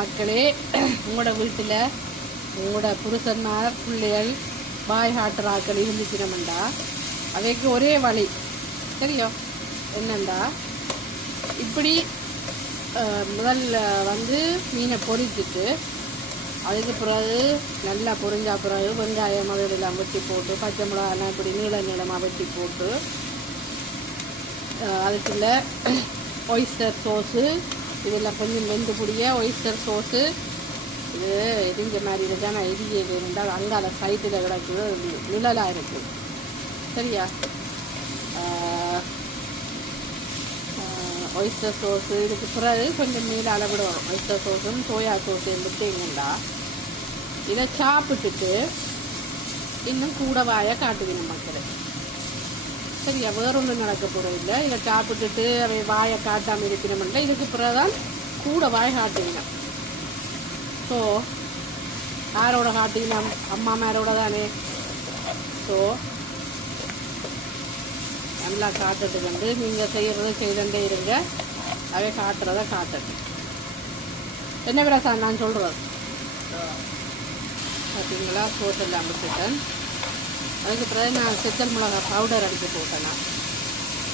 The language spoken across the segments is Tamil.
மக்களே, உங்களோட வீட்டில் உங்களோட புருஷன்மார் பிள்ளைகள் பாய் ஹாட்டராக்கள் இருந்துச்சுனமெண்டா அவைக்கு ஒரே வழி தெரியும் என்னண்டா, இப்படி முதல்ல வந்து மீனை பொரிச்சிட்டு அதுக்கு பிறகு நல்லா பொரிஞ்சா பிறகு வெங்காயம் அதெல்லாம் வெட்டி போட்டு பச்சை மிளகாலாம் இப்படி நீளமாக வெட்டி போட்டு அதுக்குள்ள ஒய்ஸ்டர் சோஸு இதெல்லாம் கொஞ்சம் வெந்து பிடிய ஒய்ஸ்டர் சோஸு இது எரிஞ்ச மாதிரி இருக்கா. நான் எரிய இருந்தால் அங்கால சைட்டில் கிடக்குது, நிழலாக இருக்குது சரியா. ஒய்ஸ்டர் சோஸு இதுக்கு பிறகு கொஞ்சம் மீன் அளவிடும். ஒய்ஸ்டர் சோஸும் சோயா சோஸு விட்டீங்கன்னா இதை சாப்பிட்டுட்டு இன்னும் கூட வாயை காட்டுவீங்க மக்கள் சரியா. வேறொன்றும் நடக்க போகிறது இல்லை. இதை சாப்பிட்டுட்டு அவை வாயை காட்டாமல் இருக்கணும்ல, இதுக்கு பிறகுதான் கூட வாய் காட்டுவீங்க. ஸோ யாரோட காட்டினா அம்மா மேரோட தானே. ஸோ நல்லா காட்டுறது வந்து நீங்கள் செய்கிறது செய்தண்டே இருங்க, அவை காட்டுறத காட்டட்டும். என்ன விட சார் நான் சொல்கிறேன் பார்த்தீங்களா. சோஸ் எல்லாம் விட்டுட்டேன். அதுக்கு பிறகு நான் செத்தல் மிளகா பவுடர் அடித்து போட்டேன். நான்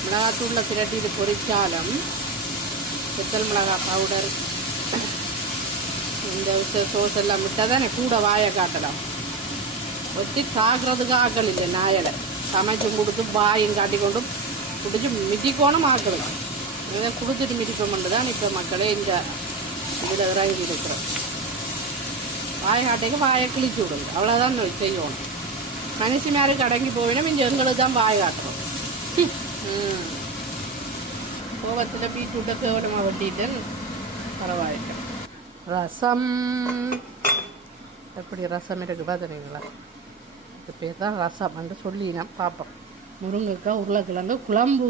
மிளகாத்தூளில் பிரட்டி இது பொரிச்சாலும் செத்தல் மிளகா பவுடர் இந்த சோஸ் எல்லாம் விட்டால் தான் கூட வாயை காட்டலாம். ஒத்தி சாகிறதுக்கு ஆக்கள் இல்லை. நாயலை சமைச்சும் கொடுத்து வாயும் காட்டிக்கொண்டு பிடிச்சி மிதிக்கோணும் ஆக்கலாம். இதை கொடுத்துட்டு மிதிக்கொண்டு தான் இப்போ மக்களே இந்த இதில் இறங்கி இருக்கிறோம். வாயை காட்டைக்கு வாயை கிழிச்சு விடுங்க, அவ்வளோதான் செய்யணும். மனுஷி மேலே கடங்கி போயிடும். இங்கே எங்களுக்கு தான் வாய் காட்டுறோம். கோவத்தில் பீட்ரூட்டை கேவலமாக வெட்டிட்டு பரவாயில்லை. ரசம் எப்படி ரசம் இருக்குது பார்த்துறீங்களா. இது பேர் தான் ரசம் வந்து சொல்லி நான் பார்ப்போம். முருங்கைக்காய் உருளைக்கிழங்கு குழம்பு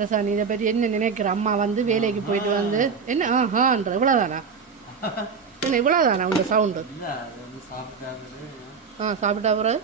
ரசம். இதை பற்றி என்ன நினைக்கிற? அம்மா வந்து வேலைக்கு போயிட்டு வந்து என்ன ஆஹான்ற இவ்வளோதானா? என்ன இவ்வளோதானா உங்கள் சவுண்டு? சாப்பிட்டா பிறகு